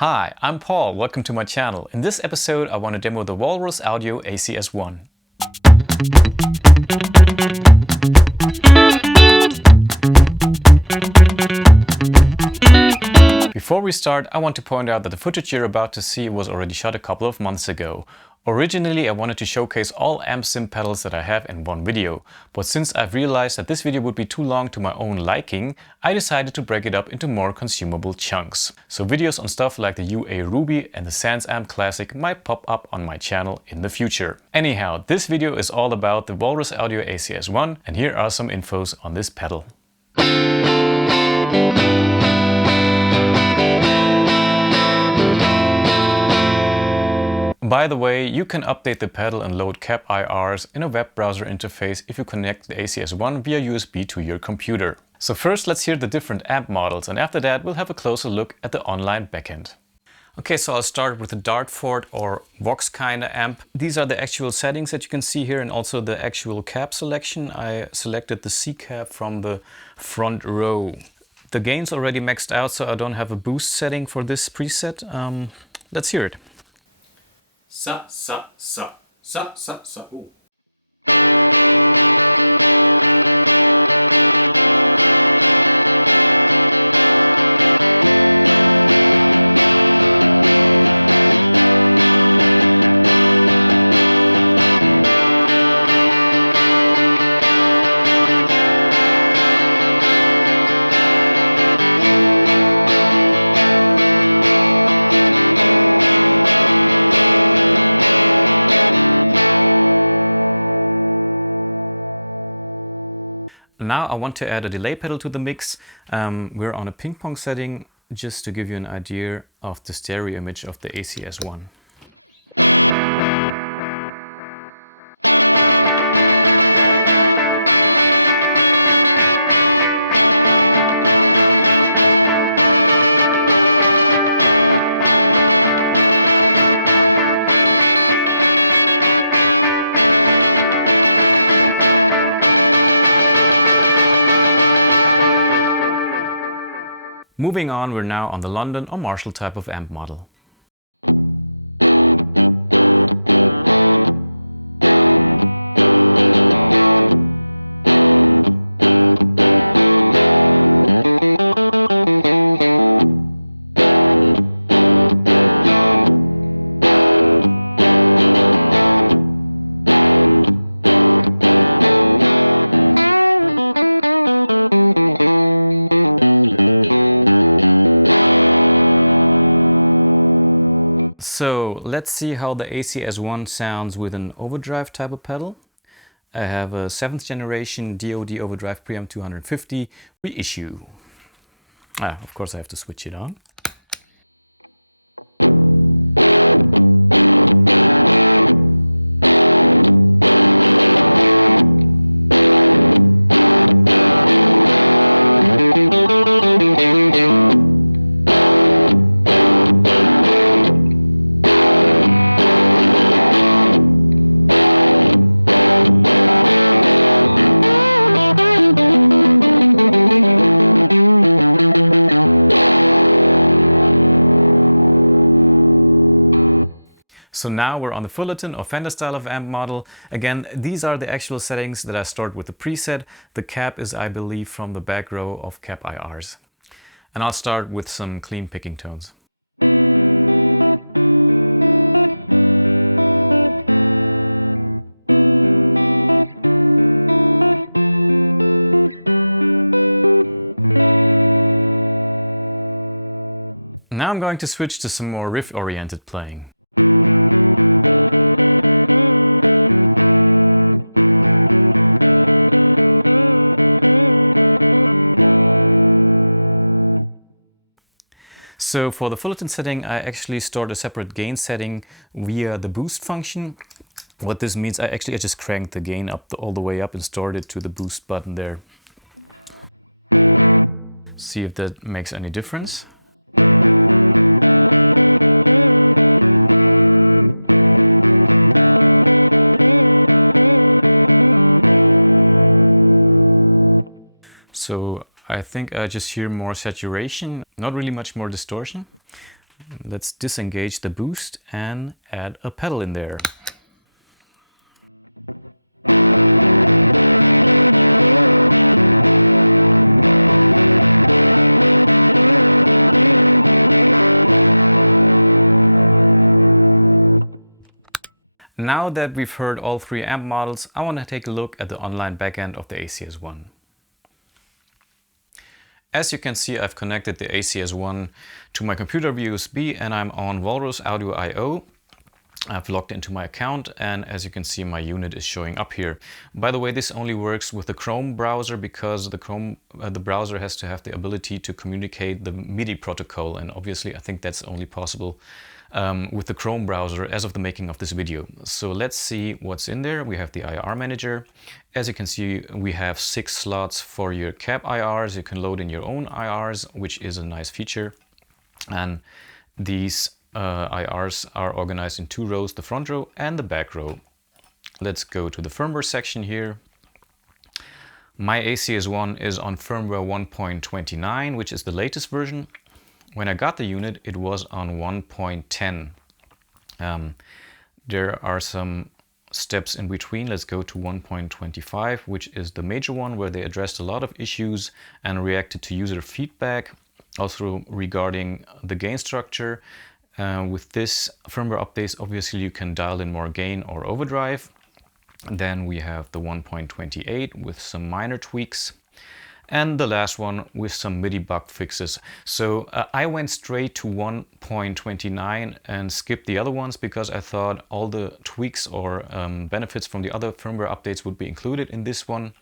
Hi, I'm Paul, welcome to my channel. In this episode I want to demo the Walrus Audio ACS1. Before we start, I want to point out that the footage you're about to see was already shot a couple of months ago. Originally I wanted to showcase all amp sim pedals that I have in one video, but since I've realized that this video would be too long to my own liking, I decided to break it up into more consumable chunks. So videos on stuff like the UA Ruby and the Sans Amp Classic might pop up on my channel in the future. Anyhow, this video is all about the Walrus Audio ACS1, and here are some infos on this pedal. By the way, you can update the pedal and load cap IRs in a web browser interface if you connect the ACS1 via USB to your computer. So first let's hear the different amp models, and after that we'll have a closer look at the online backend. Okay, so I'll start with the Dartford or Vox kinda amp. These are the actual settings that you can see here and also the actual cap selection. I selected the C cap from the front row. The gain's already maxed out, so I don't have a boost setting for this preset. Let's hear it. Sa, sa, sa, sa, sa, sa, ooh. Now I want to add a delay pedal to the mix. We're on a ping pong setting just to give you an idea of the stereo image of the ACS1. Moving on, we're now on the London or Marshall type of amp model. So let's see how the ACS1 sounds with an Overdrive type of pedal. I have a 7th generation DoD Overdrive Preamp 250 Reissue. Of course I have to switch it on. So now we're on the Fullerton or Fender style of amp model. Again, these are the actual settings that I start with the preset. The cap is, I believe, from the back row of cap IRs. And I'll start with some clean picking tones. Now I'm going to switch to some more riff-oriented playing. So for the Fullerton setting, I actually stored a separate gain setting via the boost function. What this means, I just cranked the gain up all the way up and stored it to the boost button there. See if that makes any difference. So I think I just hear more saturation, not really much more distortion. Let's disengage the boost and add a pedal in there. Now that we've heard all three amp models, I want to take a look at the online backend of the ACS1. As you can see, I've connected the ACS1 to my computer via USB and I'm on Walrus Audio I/O. I've logged into my account and as you can see my unit is showing up here. By the way, this only works with the Chrome browser because the browser has to have the ability to communicate the MIDI protocol, and obviously I think that's only possible with the Chrome browser as of the making of this video. So let's see what's in there. We have the IR manager. As you can see, we have 6 slots for your cab IRs. You can load in your own IRs, which is a nice feature. And these IRs are organized in 2 rows, the front row and the back row. Let's go to the firmware section here. My ACS1 is on firmware 1.29, which is the latest version. When I got the unit, it was on 1.10. There are some steps in between. Let's go to 1.25, which is the major one where they addressed a lot of issues and reacted to user feedback, also regarding the gain structure. With this firmware updates, obviously you can dial in more gain or overdrive. Then we have the 1.28 with some minor tweaks. And the last one with some MIDI bug fixes. So I went straight to 1.29 and skipped the other ones because I thought all the tweaks or benefits from the other firmware updates would be included in this one.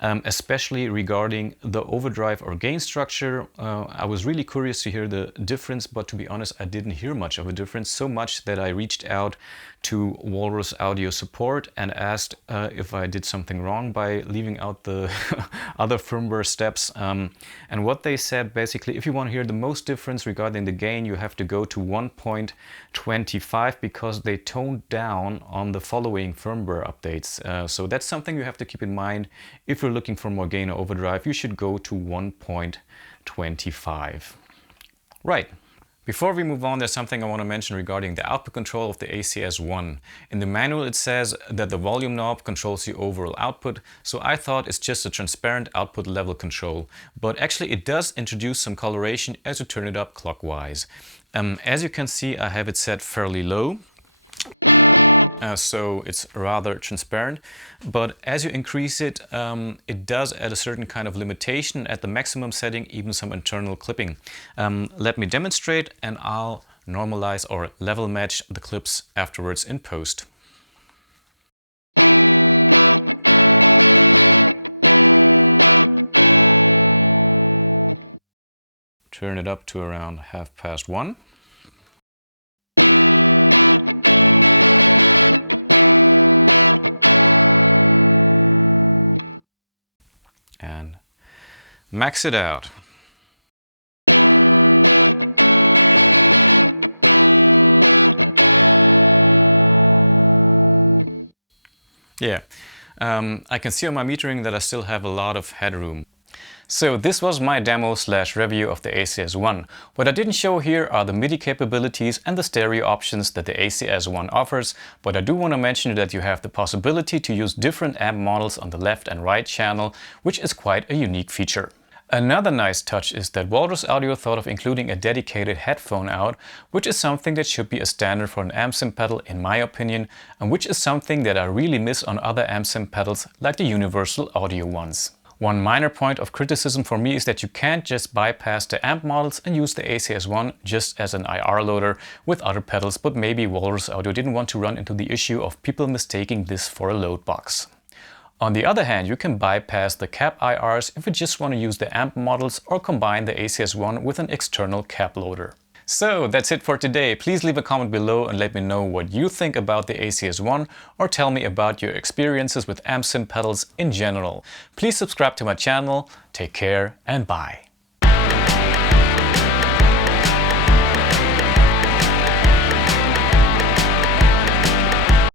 Especially regarding the overdrive or gain structure. I was really curious to hear the difference, but to be honest, I didn't hear much of a difference, so much that I reached out to Walrus Audio support and asked if I did something wrong by leaving out the other firmware steps. And what they said, basically, if you want to hear the most difference regarding the gain, you have to go to 1.25 because they toned down on the following firmware updates. So that's something you have to keep in mind. If you're looking for more gain or overdrive, you should go to 1.25. Right. Before we move on, there's something I want to mention regarding the output control of the ACS1. In the manual it says that the volume knob controls the overall output, so I thought it's just a transparent output level control. But actually it does introduce some coloration as you turn it up clockwise. As you can see, I have it set fairly low. So it's rather transparent, but as you increase it, it does add a certain kind of limitation at the maximum setting, even some internal clipping. Let me demonstrate and I'll normalize or level match the clips afterwards in post. Turn it up to around 1:30. And max it out. Yeah, I can see on my metering that I still have a lot of headroom. So this was my demo/review of the ACS1. What I didn't show here are the MIDI capabilities and the stereo options that the ACS1 offers, but I do want to mention that you have the possibility to use different amp models on the left and right channel, which is quite a unique feature. Another nice touch is that Walrus Audio thought of including a dedicated headphone out, which is something that should be a standard for an amp sim pedal in my opinion, and which is something that I really miss on other amp sim pedals like the universal audio ones. One minor point of criticism for me is that you can't just bypass the amp models and use the ACS1 just as an IR loader with other pedals, but maybe Walrus Audio didn't want to run into the issue of people mistaking this for a load box. On the other hand, you can bypass the cab IRs if you just want to use the amp models or combine the ACS1 with an external cab loader. So that's it for today. Please leave a comment below and let me know what you think about the ACS1 or tell me about your experiences with amp sim pedals in general. Please subscribe to my channel. Take care and bye.